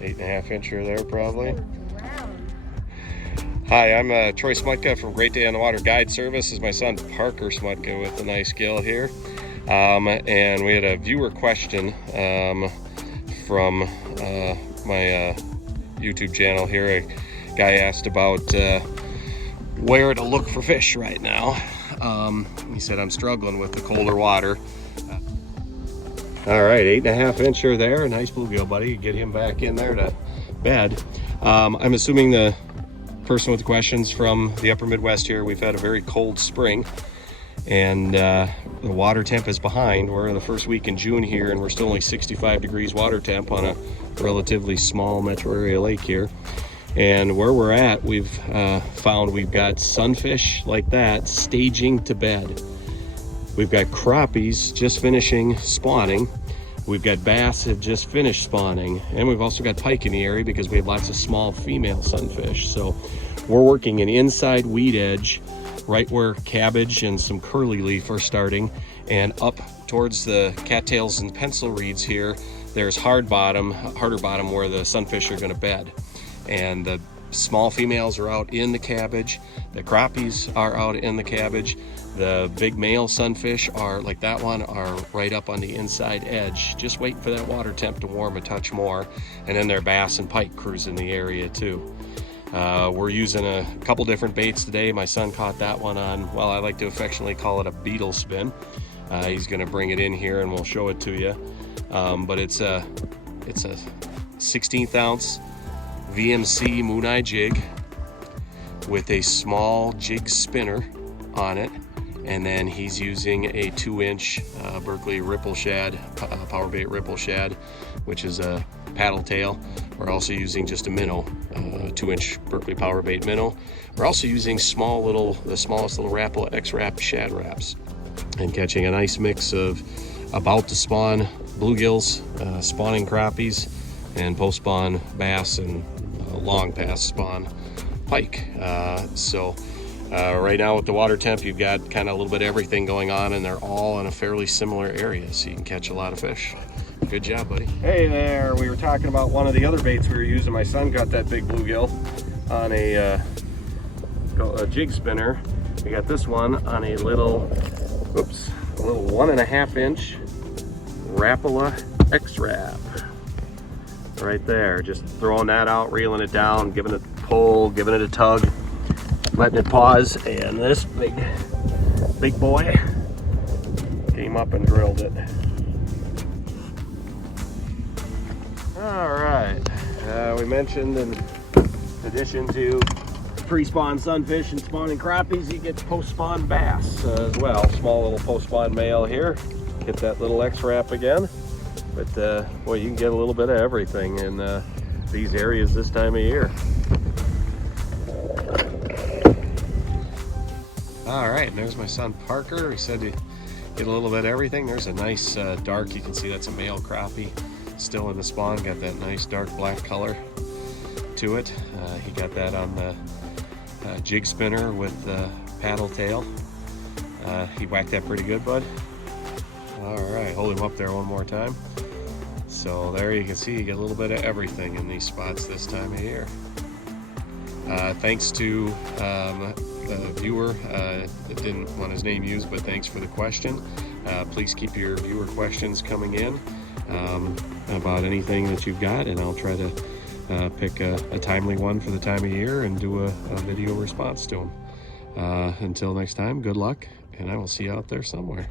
8.5 incher there probably. Hi, I'm Troy Smutka from Great Day on the Water Guide Service. This is my son Parker Smutka with a nice gill here. And we had a viewer question from my YouTube channel here. A guy asked about where to look for fish right now. He said, I'm struggling with the colder water. All right, 8.5 incher there. A nice bluegill, buddy. Get him back in there to bed. I'm assuming the person with the questions from the upper Midwest here. We've had a very cold spring, and the water temp is behind. We're in the first week in June here, and we're still only 65 degrees water temp on a relatively small metro area lake here. And where we're at, we've found we've got sunfish like that staging to bed. We've got crappies just finishing spawning. We've got bass have just finished spawning. And we've also got pike in the area because we have lots of small female sunfish. So we're working an inside weed edge right where cabbage and some curly leaf are starting. And up towards the cattails and pencil reeds here, there's harder bottom where the sunfish are gonna bed. And the small females are out in the cabbage. The crappies are out in the cabbage. The big male sunfish are, like that one, are right up on the inside edge, just waiting for that water temp to warm a touch more. And then their bass and pike cruising the area too. We're using a couple different baits today. My son caught that one on, well, I like to affectionately call it a beetle spin. He's gonna bring it in here and we'll show it to you. But it's a 16th ounce VMC Moon Eye jig with a small jig spinner on it, and then he's using a 2-inch Berkley ripple shad, power bait ripple shad, which is a paddle tail. We're also using just a minnow, 2-inch Berkley power bait minnow. We're also using the smallest little Rapala X-Rap shad wraps, and catching a nice mix of about to spawn bluegills, spawning crappies, and post-spawn bass and long past spawn pike. Right now with the water temp, you've got kind of a little bit of everything going on, and they're all in a fairly similar area, so you can catch a lot of fish. Good job, buddy. Hey there, we were talking about one of the other baits we were using. My son got that big bluegill on a jig spinner. We got this one on a little 1.5 inch Rapala X-Rap. Right there, just throwing that out, reeling it down, giving it a pull, giving it a tug, letting it pause, and this big boy came up and drilled it. All right, we mentioned in addition to pre-spawn sunfish and spawning crappies, you get post-spawn bass as well. Small little post-spawn male here. Hit that little X-Rap again. But boy, you can get a little bit of everything in these areas this time of year. All right, and there's my son Parker. He said he get a little bit of everything. There's a nice dark, you can see that's a male crappie still in the spawn, got that nice dark black color to it. He got that on the jig spinner with the paddle tail. He whacked that pretty good, bud. All right, hold him up there one more time. So there you can see you get a little bit of everything in these spots this time of year. Thanks to the viewer that didn't want his name used, but thanks for the question. Please keep your viewer questions coming in about anything that you've got, and I'll try to pick a timely one for the time of year and do a video response to them. Until next time, good luck, and I will see you out there somewhere.